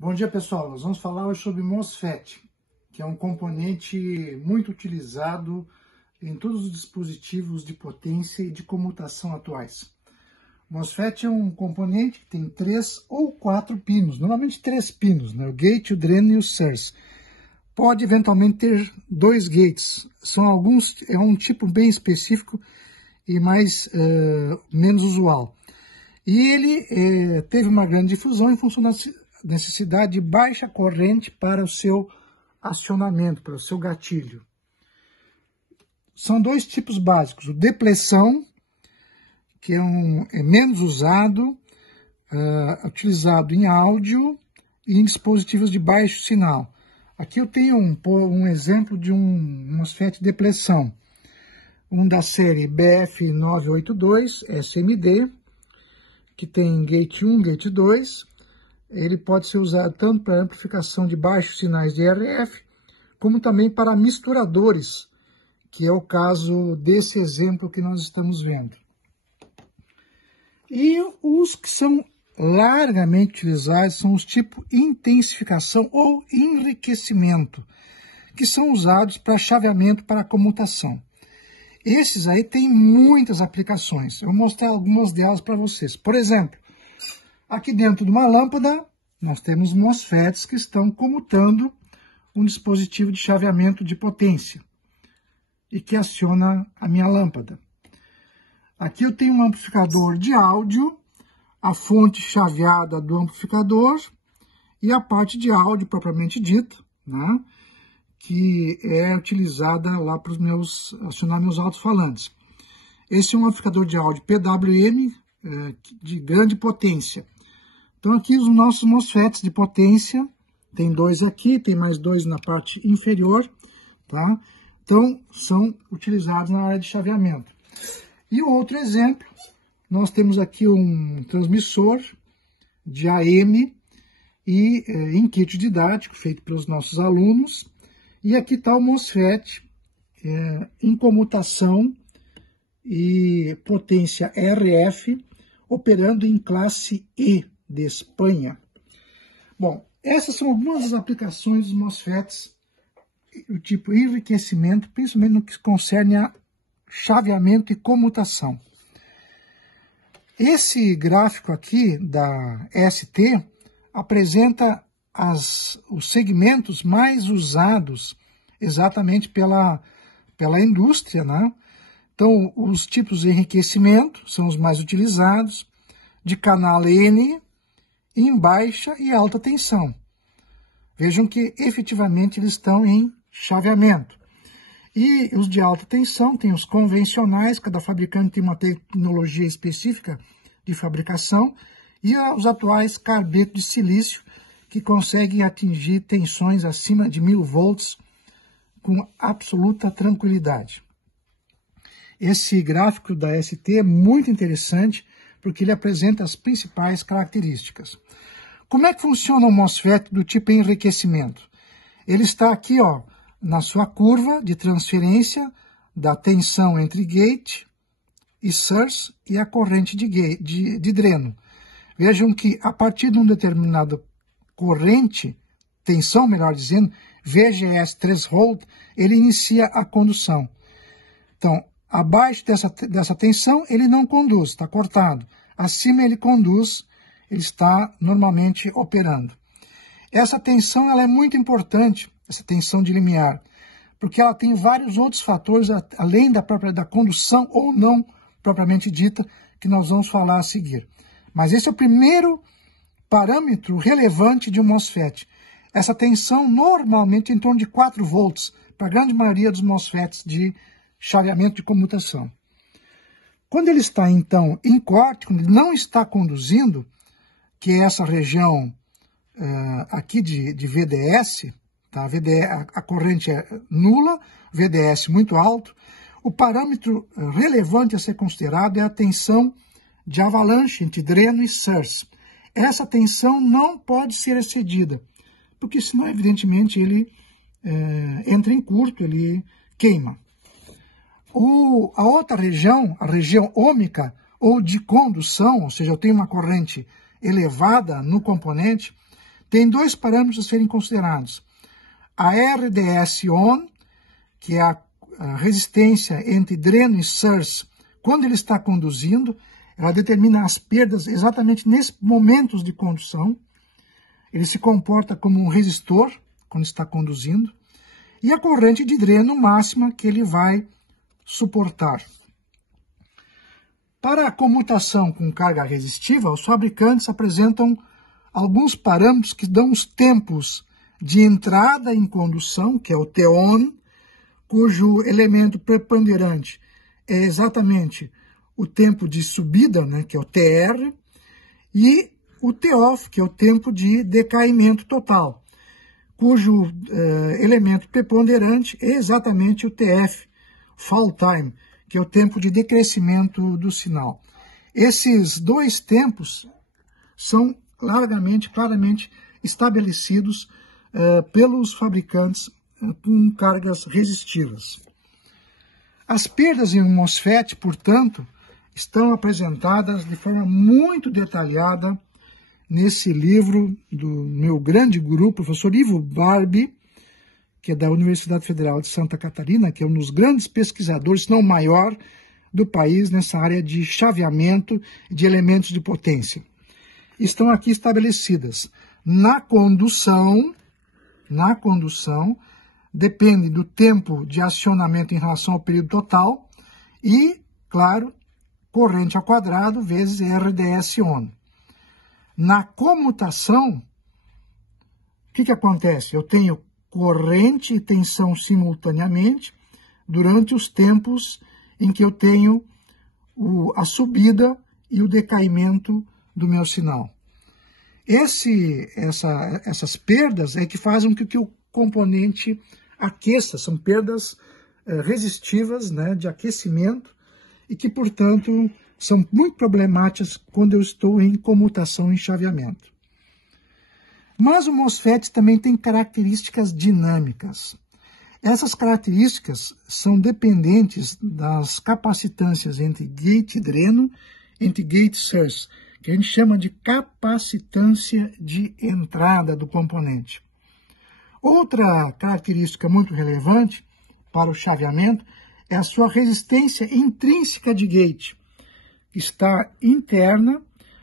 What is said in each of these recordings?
Bom dia, pessoal. Nós vamos falar hoje sobre MOSFET, que é um componente muito utilizado em todos os dispositivos de potência e de comutação atuais. O MOSFET é um componente que tem 3 ou 4 pinos, normalmente 3 pinos, né? O gate, o dreno e o source. Pode eventualmente ter 2 gates. É um tipo bem específico e menos usual. E ele teve uma grande difusão em função da necessidade de baixa corrente para o seu acionamento, para o seu gatilho. São 2 tipos básicos: o depressão, que é menos usado, utilizado em áudio e em dispositivos de baixo sinal. Aqui eu tenho um exemplo de um MOSFET depressão, um da série BF982 SMD, que tem gate 1, gate 2. Ele pode ser usado tanto para amplificação de baixos sinais de RF, como também para misturadores, que é o caso desse exemplo que nós estamos vendo. E os que são largamente utilizados são os tipos intensificação ou enriquecimento, que são usados para chaveamento para comutação. Esses aí têm muitas aplicações. Eu vou mostrar algumas delas para vocês. Por exemplo, aqui dentro de uma lâmpada, nós temos MOSFETs que estão comutando um dispositivo de chaveamento de potência e que aciona a minha lâmpada. Aqui eu tenho um amplificador de áudio, a fonte chaveada do amplificador e a parte de áudio propriamente dita, né, que é utilizada lá para acionar meus alto-falantes. Esse é um amplificador de áudio PWM de grande potência. Então aqui os nossos MOSFETs de potência, tem 2 aqui, tem mais 2 na parte inferior, tá? Então são utilizados na área de chaveamento. E o outro exemplo, nós temos aqui um transmissor de AM e em kit didático, feito pelos nossos alunos. E aqui está o MOSFET em comutação e potência RF, operando em classe E de Espanha. Bom, essas são algumas das aplicações dos MOSFETs, o tipo enriquecimento, principalmente no que concerne a chaveamento e comutação. Esse gráfico aqui da ST apresenta os segmentos mais usados exatamente pela indústria, né? Então, os tipos de enriquecimento são os mais utilizados, de canal N, em baixa e alta tensão. Vejam que efetivamente eles estão em chaveamento. E os de alta tensão tem os convencionais, cada fabricante tem uma tecnologia específica de fabricação, e os atuais carbeto de silício, que conseguem atingir tensões acima de 1000 volts com absoluta tranquilidade. Esse gráfico da ST é muito interessante, porque ele apresenta as principais características. Como é que funciona o MOSFET do tipo enriquecimento? Ele está aqui, ó, na sua curva de transferência da tensão entre gate e source e a corrente de dreno. Vejam que a partir de uma determinada tensão, melhor dizendo, VGS threshold, ele inicia a condução. Então, abaixo dessa tensão, ele não conduz, está cortado. Acima ele conduz, ele está normalmente operando. Essa tensão ela é muito importante, essa tensão de limiar, porque ela tem vários outros fatores, além da condução ou não propriamente dita, que nós vamos falar a seguir. Mas esse é o primeiro parâmetro relevante de um MOSFET. Essa tensão normalmente em torno de 4 volts, para a grande maioria dos MOSFETs de chaveamento de comutação. Quando ele está, então, em corte, quando ele não está conduzindo, que é essa região aqui de VDS, tá? A corrente é nula, VDS muito alto, o parâmetro relevante a ser considerado é a tensão de avalanche entre dreno e source. Essa tensão não pode ser excedida, porque senão, evidentemente, ele entra em curto, ele queima. A outra região, a região ômica, ou de condução, ou seja, eu tenho uma corrente elevada no componente, tem dois parâmetros a serem considerados. A RDS-on, que é a resistência entre dreno e source, quando ele está conduzindo, ela determina as perdas exatamente nesses momentos de condução. Ele se comporta como um resistor quando está conduzindo. E a corrente de dreno máxima que ele vai suportar. Para a comutação com carga resistiva, os fabricantes apresentam alguns parâmetros que dão os tempos de entrada em condução, que é o T-on, cujo elemento preponderante é exatamente o tempo de subida, né, que é o TR, e o T-off, que é o tempo de decaimento total, cujo elemento preponderante é exatamente o TF, fall time, que é o tempo de decrescimento do sinal. Esses dois tempos são claramente estabelecidos pelos fabricantes com cargas resistivas. As perdas em um MOSFET, portanto, estão apresentadas de forma muito detalhada nesse livro do meu grande guru, professor Ivo Barbi, que é da Universidade Federal de Santa Catarina, que é um dos grandes pesquisadores, se não o maior, do país nessa área de chaveamento de elementos de potência. Estão aqui estabelecidas. Na condução, depende do tempo de acionamento em relação ao período total e, claro, corrente ao quadrado vezes RDS-on. Na comutação, o que acontece? Eu tenho corrente e tensão simultaneamente durante os tempos em que eu tenho a subida e o decaimento do meu sinal. Essas perdas é que fazem com que o componente aqueça, são perdas resistivas, né, de aquecimento, e que, portanto, são muito problemáticas quando eu estou em comutação e chaveamento. Mas o MOSFET também tem características dinâmicas. Essas características são dependentes das capacitâncias entre gate e dreno, entre gate e source, que a gente chama de capacitância de entrada do componente. Outra característica muito relevante para o chaveamento é a sua resistência intrínseca de gate. Está interna,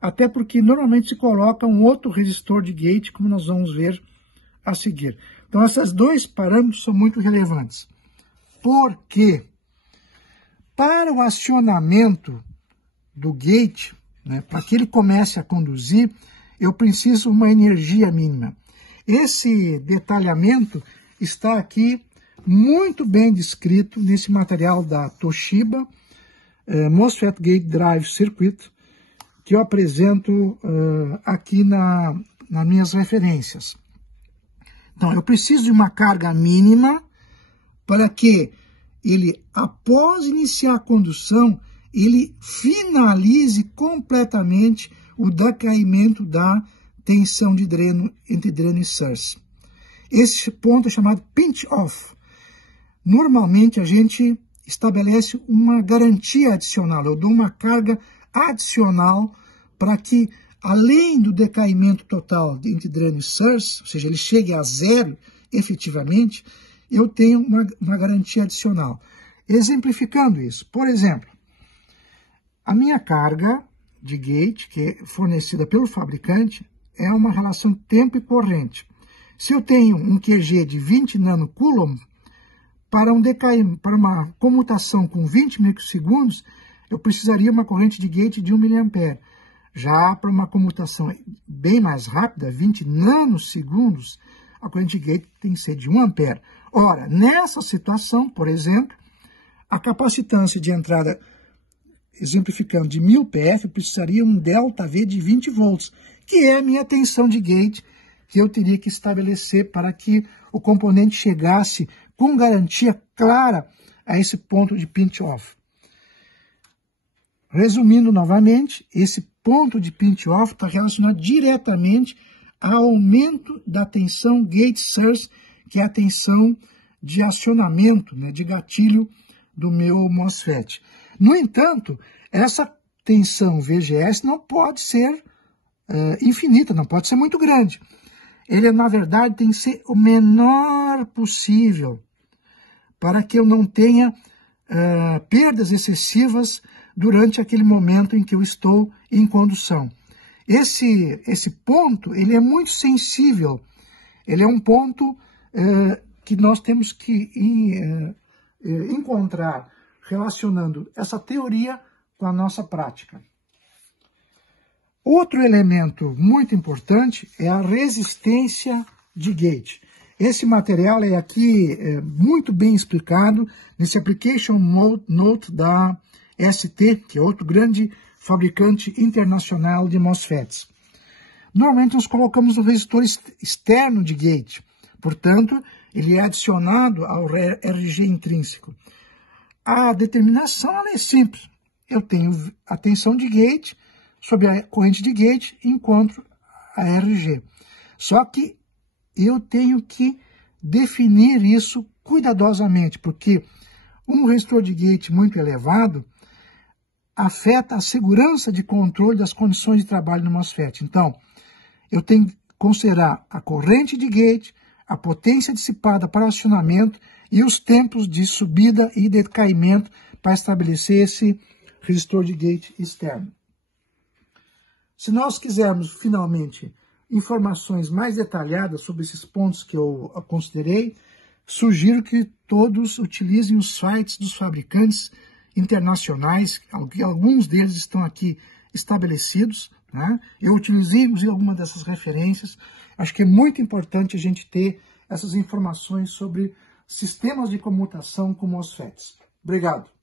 até porque normalmente se coloca um outro resistor de gate, como nós vamos ver a seguir. Então, esses dois parâmetros são muito relevantes. Por quê? Para o acionamento do gate, né, para que ele comece a conduzir, eu preciso de uma energia mínima. Esse detalhamento está aqui muito bem descrito nesse material da Toshiba, MOSFET Gate Drive Circuit, que eu apresento aqui nas minhas referências. Então, eu preciso de uma carga mínima para que ele, após iniciar a condução, ele finalize completamente o decaimento da tensão de dreno entre dreno e source. Esse ponto é chamado pinch off. Normalmente a gente estabelece uma garantia adicional, eu dou uma carga adicional para que, além do decaimento total entre dreno e source, ou seja, ele chegue a zero efetivamente, eu tenho uma garantia adicional. Exemplificando isso, por exemplo, a minha carga de gate, que é fornecida pelo fabricante, é uma relação tempo e corrente. Se eu tenho um QG de 20 nanocoulomb, para uma comutação com 20 microsegundos, eu precisaria uma corrente de gate de 1 mA. Já para uma comutação bem mais rápida, 20 nanosegundos, a corrente de gate tem que ser de 1 ampere. Ora, nessa situação, por exemplo, a capacitância de entrada, exemplificando, de 1000 PF, eu precisaria um ΔV de 20 volts, que é a minha tensão de gate que eu teria que estabelecer para que o componente chegasse com garantia clara a esse ponto de pinch off. Resumindo novamente, esse ponto de pinch off está relacionado diretamente ao aumento da tensão gate source, que é a tensão de acionamento, né, de gatilho do meu MOSFET. No entanto, essa tensão VGS não pode ser infinita, não pode ser muito grande. ele, na verdade, tem que ser o menor possível, para que eu não tenha perdas excessivas durante aquele momento em que eu estou em condução. Esse ponto, ele é muito sensível, ele é um ponto que nós temos que encontrar relacionando essa teoria com a nossa prática. Outro elemento muito importante é a resistência de gate. Esse material é aqui muito bem explicado nesse Application Note da ST, que é outro grande fabricante internacional de MOSFETs. Normalmente nós colocamos o resistor externo de gate, portanto, ele é adicionado ao RG intrínseco. A determinação é simples. Eu tenho a tensão de gate sobre a corrente de gate e encontro a RG. Só que eu tenho que definir isso cuidadosamente, porque um resistor de gate muito elevado afeta a segurança de controle das condições de trabalho no MOSFET. Então, eu tenho que considerar a corrente de gate, a potência dissipada para acionamento e os tempos de subida e decaimento para estabelecer esse resistor de gate externo. Se nós quisermos, finalmente, informações mais detalhadas sobre esses pontos que eu considerei, sugiro que todos utilizem os sites dos fabricantes internacionais, alguns deles estão aqui estabelecidos, né? Eu utilizei alguma dessas referências. Acho que é muito importante a gente ter essas informações sobre sistemas de comutação com MOSFETs. Obrigado.